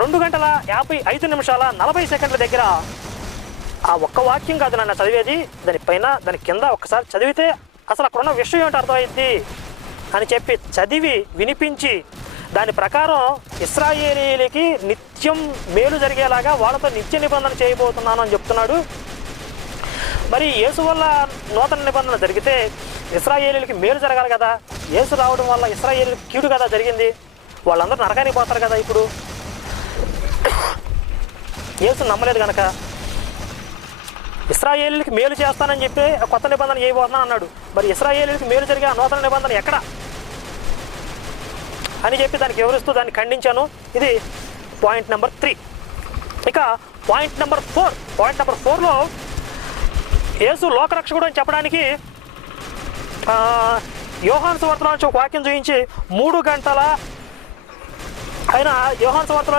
2:55:40 దగ్గర ఆ ఒక్క వాక్యం కాదు నన్ను చదివేది, దానిపైన దాని కింద ఒక్కసారి చదివితే అసలు అక్కడ ఉన్న విషయం ఏంటో అర్థమైంది అని చెప్పి చదివి వినిపించి దాని ప్రకారం ఇశ్రాయేలీలకి నిత్యం మేలు జరిగేలాగా వాళ్ళతో నిత్య నిబంధన చేయబోతున్నాను అని చెప్తున్నాడు. మరి యేసు వల్ల నూతన నిబంధన జరిగితే ఇశ్రాయేలీలకి మేలు జరగాలి కదా. యేసు రావడం వల్ల ఇశ్రాయేలీలకి కీడు కదా జరిగింది, వాళ్ళందరూ నరకానికి పోతారు కదా. ఇప్పుడు యేసు నమ్మలేదు కనుక ఇశ్రాయేలీలకి మేలు చేస్తానని చెప్పి కొత్త నిబంధన చేయబోతున్నాను అన్నాడు. మరి ఇశ్రాయేలీలకి మేలు జరిగే నూతన నిబంధన ఎక్కడ అని చెప్పి దానికి వివరిస్తూ దాన్ని ఖండించాను. ఇది పాయింట్ నెంబర్ 3. ఇక పాయింట్ నెంబర్ 4లో యేసు లోకరక్షకుడు అని చెప్పడానికి యోహాను సువార్తలో నుంచి ఒక వాక్యం చూపించి 3 గంటల ఆయన యోహాను సువార్తలో